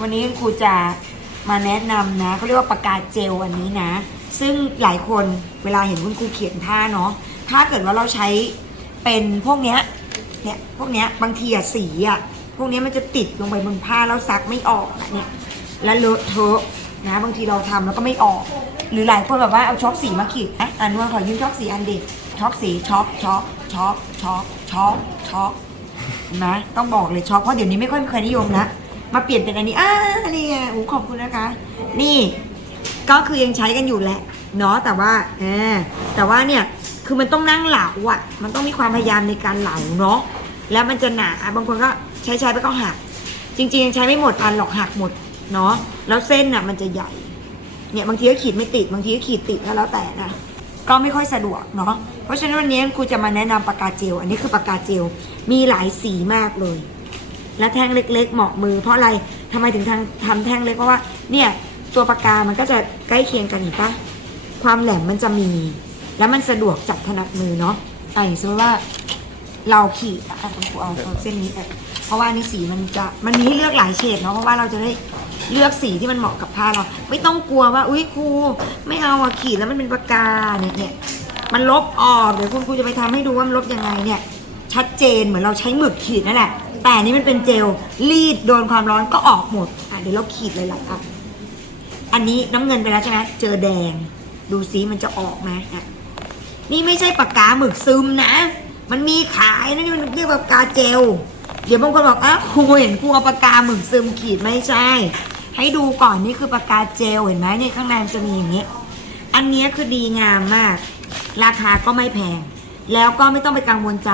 วันนี้ครูจะมาแนะนำนะเขาเรียกว่าปากกาเจลอันนี้นะ ซึ่งหลายคนเวลาเห็นคุณครูเขียนท่าเนาะถ้าเกิดว่าเราใช้เป็นพวกเนี้ยเนี่ยพวกเนี้ยบางทีอะสีอะพวกเนี้ยมันจะติดลงไปบนผ้าแล้วซักไม่ออกอะเนี่ยแล้วเลอะเทอะนะบางทีเราทำแล้วก็ไม่ออก หรือหลายคนแบบว่าเอาช็อกสีมาขีดอะอันว่าขอยืมช็อกสีอันเด็กช็อกสีช็อกช็อกช็อกช็อกช็อกช็อกนะต้องบอกเลยช็อกเพราะเดี๋ยวนี้ไม่ค่อยมีใครนิยมนะ มาเปลี่ยนเป็นอันนี้อ่านี่ไงโอ้ขอบคุณนะคะ นี่ ก็คือยังใช้กันอยู่แหละเนาะแต่ว่าเออแต่ว่าเนี่ยคือมันต้องนั่งเหลาอะ มันต้องมีความพยายามในการเหลาเนาะแล้วมันจะหนาบางคนก็ใช้ใช้ไปก็หัก จริงๆยังใช้ไม่หมดอันหรอกหักหมดเนาะแล้วเส้นอะมันจะใหญ่เนี่ยบางทีก็ขีดไม่ติดบางทีก็ขีดติดก็แล้วแต่นะก็ไม่ค่อยสะดวกเนาะเพราะฉะนั้นวันนี้ครูจะมาแนะนำปากกาเจล อันนี้คือปากกาเจลมีหลายสีมากเลย และแท่งเล็ก ๆ เหมาะมือ เพราะอะไรทำไมถึงทางทำแท่งเล็กเพราะว่าเนี่ยตัวปากกา มันก็จะใกล้เคียงกันเห็นปะความแหลมมันจะมี แล้วมันสะดวกจับถนัดมือเนาะอะอย่างเช่นว่าเราขีดอะครูเอาเอาเส้นนี้อะเพราะว่านี่สีมันจะมันมีให้เลือกหลายเฉดเนาะเพราะว่าเราจะได้เลือกสีที่มันเหมาะกับผ้าเรา ไม่ต้องกลัวว่า อุ้ยครู ไม่เอาอะขีดแล้วมันเป็นปากกาเนี่ยเนี่ยมันลบออกเดี๋ยวคุณครูจะไปทำให้ดูว่ามันลบยังไงเนี่ย ชัดเจนเหมือนเราใช้หมึกขีดนั่นแหละ แต่นนี้มันเป็นเจลรีดโดนความร้อนก็ออกหมดอะเดี๋ยวเราขีดหลยๆอันอันนี้น้ำเงินไปแล้วใช่ไหมเจอแดง ดูซิมันจะออกไหมอะนี่ไม่ใช่ปากกาหมึกซึมนะ มันมีขายนะนี่มันเรียกว่าปากกาเจล เดี๋ยวบางคนบอกอ้าวครูเห็นครูเอาปากกาหมึกซึมขีดไม่ใช่ ให้ดูก่อนนี่คือปากกาเจลเห็นไหมนี่ข้างในมันจะมีอย่างนี้ อันนี้คือดีงามมาก ราคาก็ไม่แพง แล้วก็ไม่ต้องไปกังวลใจ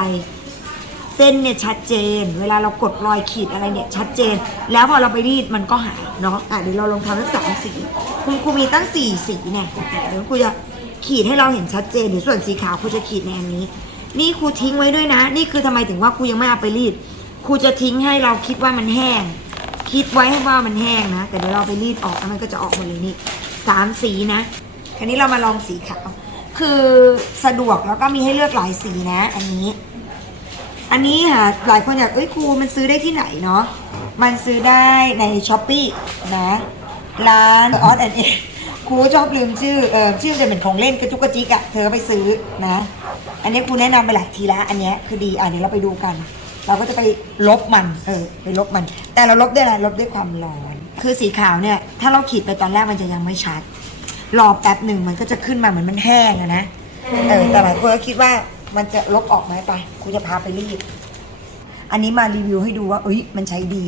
เส้นเนี่ยชัดเจน เวลาเรากดรอยขีดอะไรเนี่ยชัดเจน แล้วพอเราไปรีดมันก็หายเนาะอะเดี๋ยวเราลองทำทั้งสามสีคุณครูมีตั้งสี่สีเนี่ยเดี๋ยวครูจะขีดให้เราเห็นชัดเจนเดี๋ยวส่วนสีขาวครูจะขีดในอันนี้ นี่ครูทิ้งไว้ด้วยนะ นี่คือทำไมถึงว่าครูยังไม่เอาไปรีดครูจะทิ้งให้เราคิดว่ามันแห้ง คิดไว้ให้ว่ามันแห้งนะ แต่เดี๋ยวเราไปรีดออกแล้วมันก็จะออกหมดเลยนี่สามสีนะคราวนี้เรามาลองสีขาว คือสะดวกแล้วก็มีให้เลือกหลายสีนะ อันนี้ อันนี้ค่ะหลายคนอยากเอ้ยครูมันซื้อได้ที่ไหนเนาะมันซื้อได้ในช้อปปีนะ ร้านออสแอนเอครูชอบลืมชื่อเออชื่อจะเป็นของเล่นกระจุกกระจิกอะเธอไปซื้อนะ อันนี้ครูแนะนำไปหลายทีละอันนี้คือดีอะเดี๋ยวเราไปดูกัน เราก็จะไปลบมันเออไปลบมัน แต่เราลบด้วยอะไรลบด้วยความร้อนคือสีขาวเนี่ยถ้าเราขีดไปตอนแรกมันจะยังไม่ชัดรอแป๊บหนึ่งมันก็จะขึ้นมาเหมือนมันแห้งอะนะเออแต่หลายคนก็คิดว่า มันจะลบออกไหมไปครูจะพาไปรีดอันนี้มารีวิวให้ดูว่าเอ้ยมันใช้ดี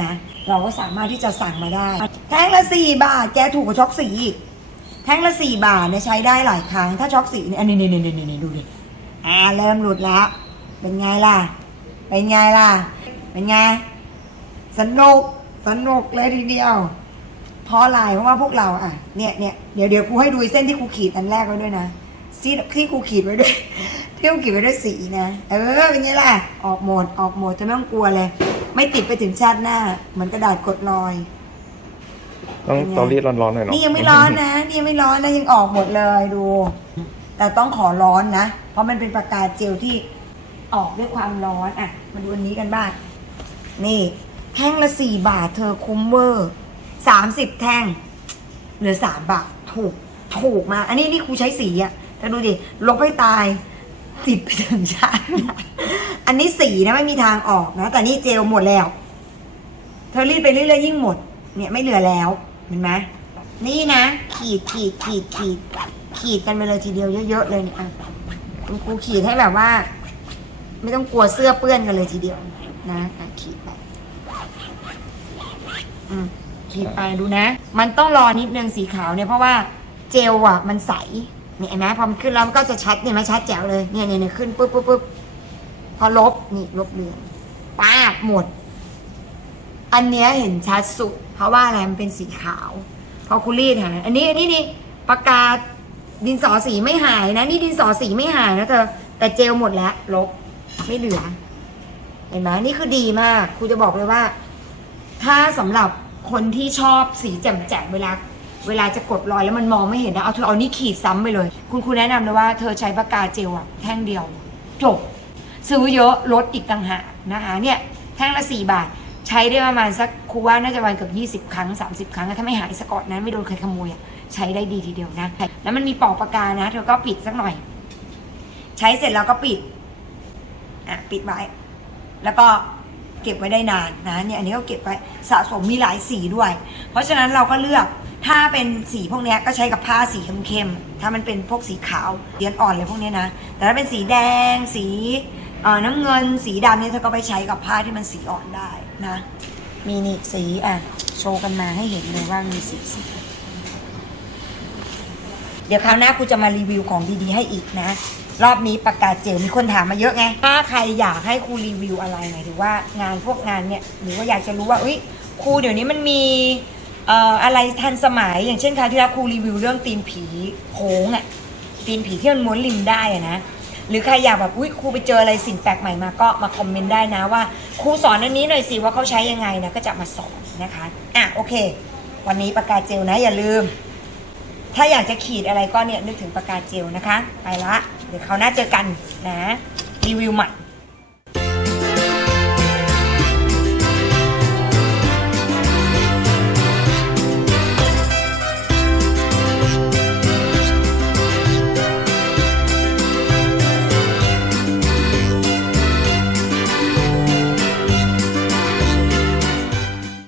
นะ เราก็สามารถที่จะสั่งมาได้ แท่งละสี่บาทแกถูกกว่าช็อกสีอีกแท่งละสี่บาทเนี่ยใช้ได้หลายครั้ง ถ้าช็อกสีเนี่ยอันนี้นี่นี่นี่นี่ดูดิอ่าเริ่มหลุดล้วเป็นไงล่ะ เป็นไงล่ะ เป็นไง สนุก สนุกเลยทีเดียว เพราะอะไรเพราะว่าพวกเราอะเนี่ยเนี่ยเดี๋ยวเดี๋ยวครูให้ดูเส้นที่ครูขีดอันแรกไว้ด้วยนะที่ที่ครูขีดไว้ด้วย ที่ครูขีดไว้ด้วยสีนะ เออเป็นไงล่ะ ออกหมด ออกหมดจะไม่ต้องกลัวเลย ไม่ติดไปถึงชาติหน้า เหมือนกระดาษกดรอย ต้องเป็นไงต้องรีดร้อนๆหน่อยเนาะนี่ยังไม่ร้อนนะ นี่ยังไม่ร้อนนะยังออกหมดเลยดู แต่ต้องขอร้อนนะ เพราะมันเป็นปากกาเจลที่ออกด้วยความร้อนอะ มาดูอันนี้กันบ้าง นี่แท่งละสี่บาทเธอคุ้มเวอร์สามสิบแท่ง เหลือสามบาท ถูก ถูกมาก อันนี้นี่ครูใช้สีอะแต่ดูดิ ลบให้ตาย ติดไปถึงชาติหน้าอันนี้สีนะไม่มีทางออกนะ แต่นี่เจลหมดแล้ว เธอรีดไปเรื่อยๆยิ่งหมด เนี่ยไม่เหลือแล้ว เห็นไหมนี่นะ ขีดขีดขีดขีดขีดกันไปเลยทีเดียวเยอะๆเลยเนี่ยอะคุณครูขีดให้แบบว่า ไม่ต้องกลัวเสื้อเปื้อนกันเลยทีเดียว นะขีดไปอืมขีดไปดูนะ มันต้องรอนิดนึงสีขาวเนี่ยเพราะว่าเจลอะ มันใส นี่ยเห็นไหมพอมันขึ้นแล้วมันก็จะชัดเนี่ยไหมชัดแจ๋วเลยเนี่ยเนี่ยขึ้นปุ๊บปุ๊บปุ๊บพอลบนี่ลบเรือนป้าบหมด อันเนี้ยเห็นชัดสุด เพราะว่าอะไรมันเป็นสีขาว พอคุรีดหาอันนี้อันนี้นี่ปากกาดินสอสีไม่หายนะ นี่ดินสอสีไม่หายนะเธอแต่เจลหมดแล้วลบไม่เหลือ เห็นไหมนี่คือดีมากครูจะบอกเลยว่า ถ้าสำหรับคนที่ชอบสีแจ่มๆเวลา เวลาจะกดรอยแล้วมันมองไม่เห็นนะเอาเธอเอานี่ขีดซ้ำไปเลย คุณครูแนะนำเลยว่าเธอใช้ปากกาเจลอะแท่งเดียว จบ ซื้อเยอะลดอีกต่างหากนะคะเนี่ยแท่งละสี่บาท ใช้ได้ประมาณสักครูว่าน่าจะประมาณเกือบ20 ครั้ง 30 ครั้งถ้าไม่หายสะกดนะไม่โดนใครขโมยอะใช้ได้ดีทีเดียวนะแล้วมันมีปอกปากกานะ เธอก็ปิดสักหน่อย ใช้เสร็จแล้วก็ปิดอะปิดไว้ แล้วก็เก็บไว้ได้นานนะเนี่ยอันนี้ก็เก็บไว้สะสมมีหลายสีด้วย เพราะฉะนั้นเราก็เลือก ถ้าเป็นสีพวกนี้ก็ใช้กับผ้าสีเข้มๆ ถ้ามันเป็นพวกสีขาวเดียนอ่อนเลยพวกนี้นะ แต่ถ้าเป็นสีแดง สีน้ำเงิน สีดำเนี่ยเธอก็ไปใช้กับผ้าที่มันสีอ่อนได้นะ มีนี่สีอะโชว์กันมาให้เห็นเลยว่ามีสีสีเดี๋ยวคราวหน้าครูจะมารีวิวของดีๆให้อีกนะ รอบนี้ปากกาศเจลมีคนถามมาเยอะไง ถ้าใครอยากให้ครูรีวิวอะไรหมายถึงว่างานพวกงานเนี่ยหรือว่าอยากจะรู้ว่าอุ้ยครูเดี๋ยวนี้มันมี เอ่ออะไรทันสมัยอย่างเช่นคราวที่แล้วครูรีวิวเรื่องตีนผีโค้งอะตีนผีที่มันม้วนริมได้อะนะหรือใครอยากแบบอุ้ยครูไปเจออะไรสิ่งแปลกใหม่มาก็มาคอมเมนต์ได้นะว่าครูสอนอันนี้หน่อยสิว่าเขาใช้ยังไงนะก็จะมาสอนนะคะอะโอเค วันนี้ปากกาเจลนะอย่าลืม ถ้าอยากจะขีดอะไรก็เนี่ยนึกถึงปากกาเจลนะคะ ไปละเดี๋ยวเขาวหน้าเจอกันนะรีวิวใหม่